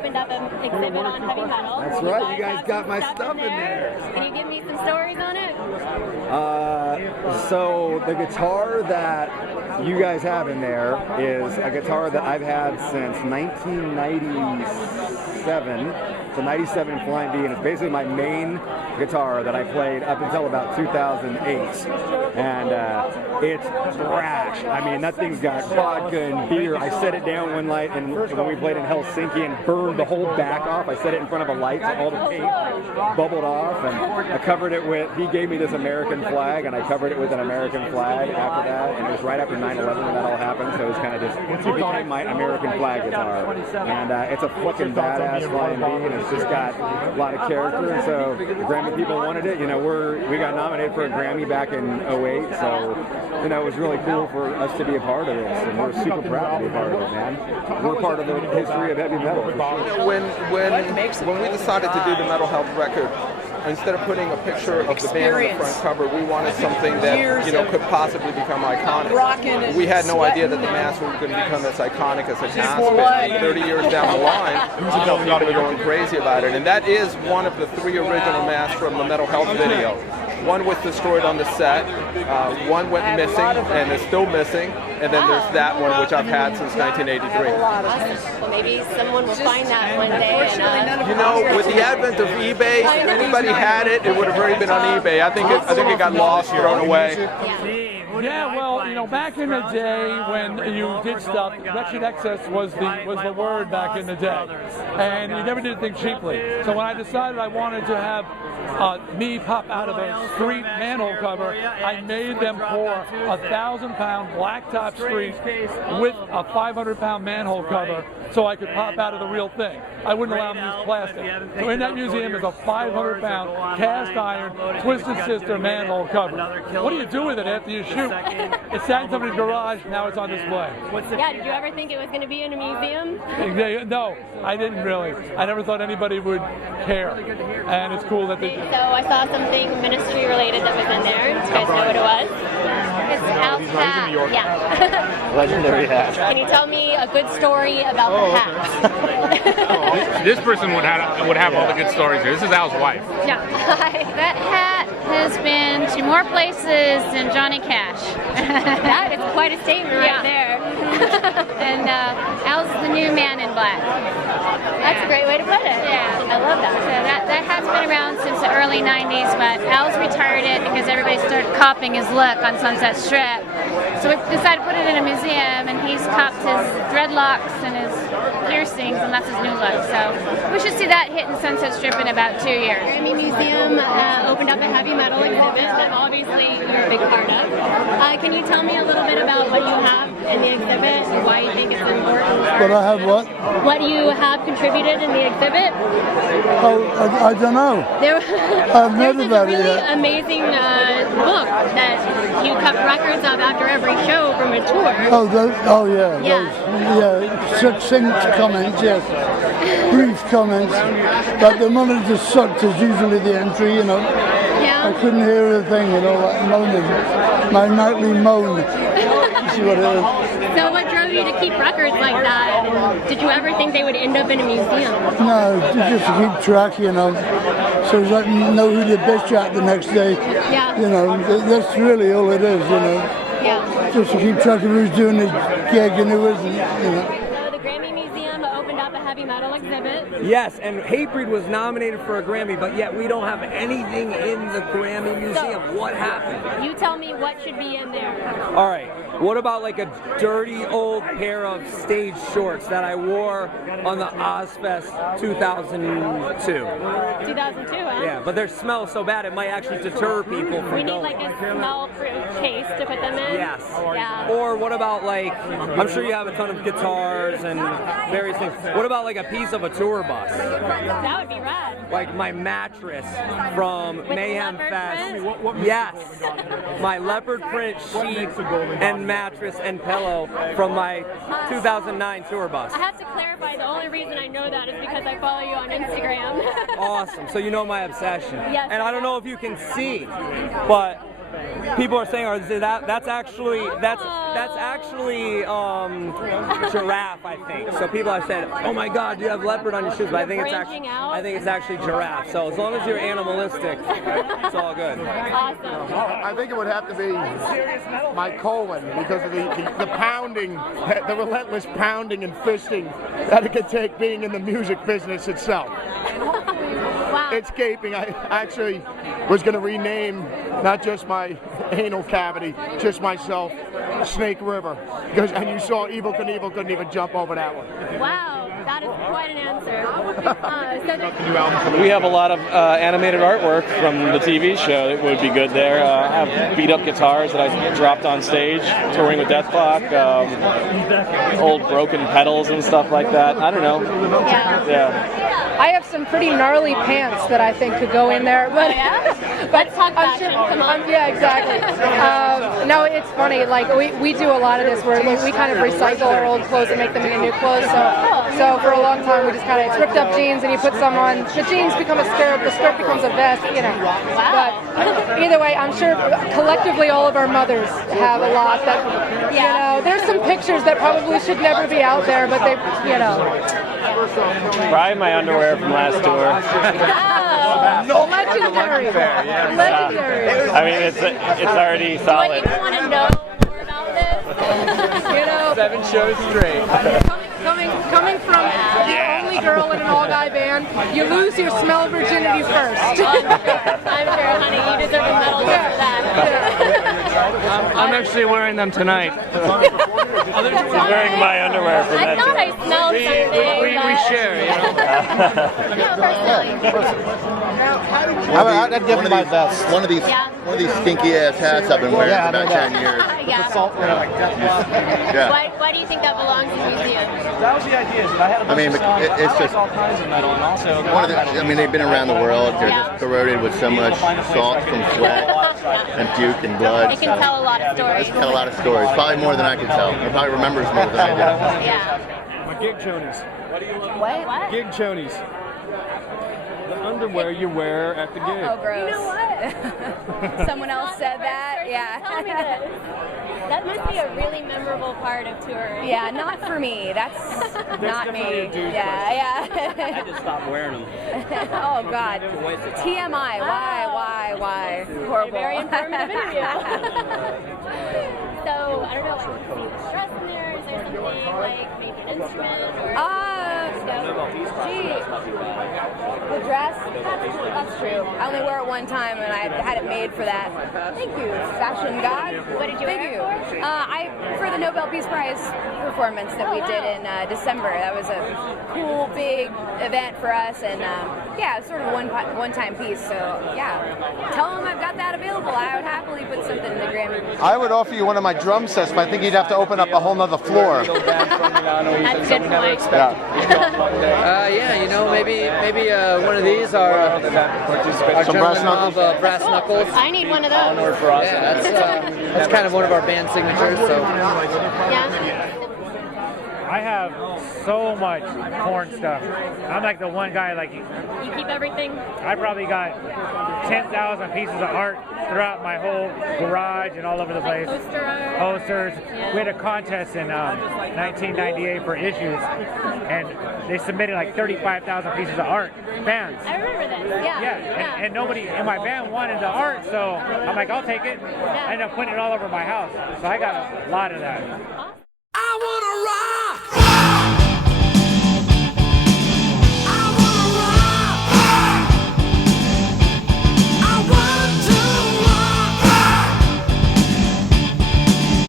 opened up an exhibit on heavy metal. That's right, you guys got my stuff in there. Can you give me some stories on it? So the guitar that you guys have in there is a guitar that I've had since 1997. So 97 Flying V, and it's basically my main guitar that I played up until about 2008. And it's trash. I mean, that thing's got vodka and beer. I set it down one night and when we played in Helsinki and burned the whole back off. I set it in front of a light so all the paint bubbled off, and I covered it with, he gave me this American flag, and I covered it with an American flag after that, and it was right after 9/11 when that all happened, so it was kind of just, it became my American flag guitar. And it's a fucking badass Flying V, and it's just got a lot of character, and so the Grammy people wanted it. You know, we got nominated for a Grammy back in 08, so, you know, it was really cool for us to be a part of this, and we're super proud to be a part of it, man. We're part of the history of heavy metal. For sure. When we decided to do the Metal Health record, instead of putting a picture of the band on the front cover, we wanted something that, you know, could possibly become iconic. We had no idea that the mask was going to become as iconic as it has been. 30 years down the line, people are going crazy about it. And that is one of the 3 original masks from the Metal Health video. One was destroyed on the set, one went missing and is still missing, and then there's that one which I've had since 1983. Well, maybe someone will find that one day. And, you know, with the advent of eBay, if anybody had it, it would have already been on eBay. I think it got lost, thrown away. Yeah, well, you know, back in the day when you did stuff, wretched excess was the word back in the day, and you never did anything cheaply. So when I decided I wanted to have me pop out of a street manhole cover, I made them pour a 1,000-pound blacktop street with a 500-pound manhole cover so I could pop out of the real thing. I wouldn't allow them to use plastic. So in that museum is a 500-pound cast iron Twisted Sister manhole cover. What do you do with it after you shoot? It sat in somebody's garage, now it's on display. Yeah, did you ever think it was going to be in a museum? No, I didn't really. I never thought anybody would care. And it's cool that they do. So I saw something ministry related that was in there. Do you guys know what it was? It's Al's hat. Yeah. Legendary hat. Can you tell me a good story about the hat? This person would have all the good stories here. This is Al's wife. Yeah. That hat has been to more places than Johnny Cash. That is quite a statement right there. And Al's the new man in black. That's a great way to put it. Yeah. I love that. So that hat's been around since the early 90s, but Al's retired it because everybody started copying his look on Sunset Strip. So we decided to put it in a museum, and he's copped his dreadlocks and his piercings, and that's his new look. So we should see that hit in Sunset Strip in about 2 years. Grammy Museum opened up a heavy metal exhibit that obviously you're a big part of. Can you tell me a little bit about what you have in the exhibit and why you think it's important? But I have what? What you have contributed in the exhibit? Oh, I don't know. I've There's read a about really it yet. amazing book that you kept records of after every show from a tour. Oh yeah. Yeah. Those, succinct comments, yes. Brief comments. But the monitor sucked is usually the entry, you know. Yeah. I couldn't hear a thing, you know, like moaning. My nightly moan. You see what it is? So what drove you to keep records like that? And did you ever think they would end up in a museum? No, just to keep track, you know. So I can know who the bitch at the next day. Yeah. You know, that's really all it is, you know. Yeah. Just to keep track of who's doing the gig and who isn't, you know. So the Grammy Museum opened up a heavy metal exhibit. Yes, and Hatebreed was nominated for a Grammy, but yet we don't have anything in the Grammy Museum. So, what happened? You tell me what should be in there. All right. What about like a dirty old pair of stage shorts that I wore on the Ozfest 2002? 2002, huh? Yeah, but they smell so bad it might actually deter people from We need going. like a smell-proof case to put them in. Yes. Yeah. Or what about like, I'm sure you have a ton of guitars and various things. What about like a piece of a tour bus? That would be rad. Like my mattress from With Mayhem leopard Fest. print? Yes. My leopard print sheet and mattress and pillow from my 2009 tour bus. I have to clarify, the only reason I know that is because I follow you on Instagram. Awesome. So you know my obsession. Yes. And I don't know if you can see, but people are saying, that's actually giraffe, I think. So people have said, oh my God, do you have leopard on your shoes? But I think it's actually giraffe. So as long as you're animalistic, it's all good. Awesome. I think it would have to be my colon because of the pounding, the relentless pounding and fisting that it could take being in the music business itself. Wow. It's gaping. I actually was going to rename not just my anal cavity, just myself, Snake River. And you saw Evel Knievel couldn't even jump over that one. Wow, that is quite an answer. We have a lot of animated artwork from the TV show that would be good there. I have beat up guitars that I dropped on stage touring with Dethklok, old broken pedals and stuff like that. I don't know. Yeah. I have some pretty gnarly pants that I think could go in there, but let's talk about it. Come on. Yeah, exactly. No, it's funny. Like we do a lot of this where we kind of recycle our old clothes and make them into new clothes. So for a long time we just kind of ripped up jeans and you put some on. The jeans become a skirt. The skirt becomes a vest. You know. Wow. But either way, I'm sure collectively all of our mothers have a lot that. You know, there's some pictures that probably should never be out there, but they, you know. Probably my underwear from last tour. Oh, legendary. Legendary. I mean, it's already solid. Do you want to know more about this? You know, 7 shows straight. Coming from the only girl in an all-guy band, you lose your smell of virginity first. I'm sure, honey. You deserve a medal for that. I'm actually wearing them tonight. I'm wearing my underwear from I that thought tour. I smelled something. We share, you know. I'd give him my best. One of these stinky ass hats I've been wearing for about 10 years. Yeah. Why do you think that belongs in museums? That was the idea. I mean, it's just one of the. I mean, they've been around the world. They're just corroded with so much salt from sweat and puke and blood. It can tell a lot of stories. It can tell a lot of stories. Probably more than I can tell. It probably remembers more than I do. Yeah. My gig chonies. What? Gig chonies. The underwear you wear at the gig. Oh, gross. You know what? Someone else said that. Yeah. Tell me this. That must be a really memorable part of touring. Yeah, not for me. That's not me. Yeah. I just stopped wearing them. Oh God. TMI. Why? Horrible. Very informative interview. So I don't know, like, see the stress in there. Is there something like maybe an instrument or? The dress. That's true. I only wore it one time, and I had it made for that. Thank you, fashion god. What did you wear it for? For the Nobel Peace Prize performance that we did in December. That was a cool, big event for us, and yeah, it was sort of a one-time piece. So yeah, tell them I've got that available. I would happily put something in the Grammy. I would offer you one of my drum sets, but I think you'd have to open up a whole nother floor. That's a good point. Yeah, you know, maybe one of these are our German mob brass knuckles. I need one of those. Yeah, that's kind of one of our band signatures. So. Yeah. I have so much Korn stuff. I'm like the one guy, like, You keep everything? I probably got 10,000 pieces of art throughout my whole garage and all over the place. Like poster art? Posters. Yeah. We had a contest in 1998 for issues, and they submitted like 35,000 pieces of art. Fans. I remember this. Yeah. And nobody in my band wanted the art, so I'm like, I'll take it. I ended up putting it all over my house, so I got a lot of that.